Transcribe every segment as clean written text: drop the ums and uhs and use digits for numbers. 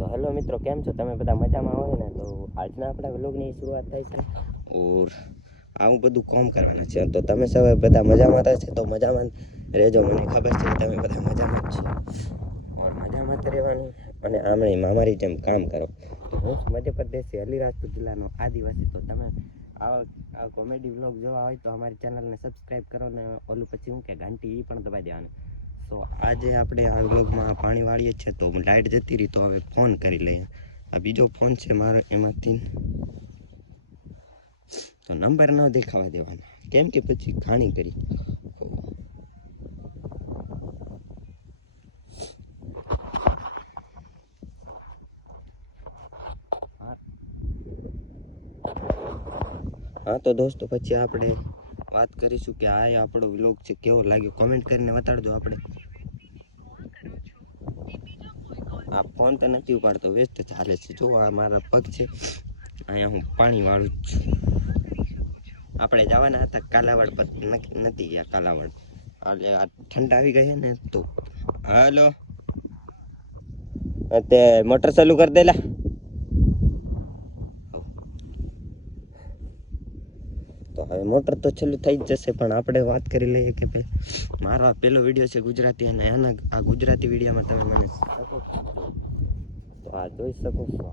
તો હેલો મિત્રો, કેમ છો તમે? બધા મજામાં હોય ને? તો આજના આપણા વ્લોગની શરૂઆત થાય છે ઓર આવું બધું કામ કરવાનું છે. તો તમે સૌ બધા મજામાં રહેશે તો મજામાં રહેજો. મને ખબર છે કે તમે બધા મજામાં જ છો ઓર મજામાં જ રહેવાનું. અને આમણે અમારી જેમ કામ કરો. હું મધ્યપ્રદેશથી અલીરાજપુર જિલ્લાનો આદિવાસી. તો તમે આ કોમેડી વ્લોગ જોવા હોય તો અમારી ચેનલને સબસ્ક્રાઈબ કરો ને ઓલું પછી હું કે ઘંટી એ પણ દબાવી દેવાનું. તો આજે આપણે આ વ્લોગમાં પાણી વાળીએ છીએ તો લાઇટ જતી રહી તો હવે ફોન કરી લઈએ. આ બીજો ફોન છે મારો, એમાંથી તો નંબર ન દેખાવા દેવાનો, કેમ કે પછી ઘાણી કરી. હા તો દોસ્તો, પછી આપણે વાત કરીશું કે આ આપણો વ્લોગ છે કેવો લાગ્યો, કોમેન્ટ કરીને બતાડજો. આપણે આ ફોન તો નથી ઉપાડતો, વ્યસ્ત ચાલે છે. જો આ મારા પગ છે, અહીંયા હું પાણી વાળું જ છું. આપણે જવાના હતા કાલાવાડ પર, નથી ગયા કાલાવાડ. આ ઠંડ આવી ગઈ છે ને તો હાલો તે મોટર ચાલુ કરી દેલા. તો હવે મોટર તો ચાલુ થઈ જ જશે, પણ આપણે વાત કરી લઈએ કે ભાઈ મારો આ પહેલો વિડીયો છે ગુજરાતી, અને એના આ ગુજરાતી વિડીયોમાં તમે મને તો આ જોઈ શકો છો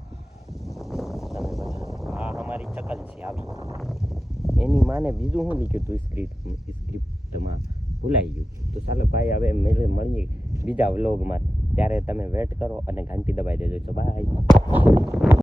તમે બધા. આ અમારી ચકલ છે આવી. એની માને બીજું શું લીધું તું સ્ક્રિપ્ટમાં ભૂલાઈ ગયું. તો ચાલો ભાઈ, હવે મળીએ બીજા વ્લોગમાં. ત્યારે તમે વેટ કરો અને ઘંટી દબાવી દેજો. તો બાય.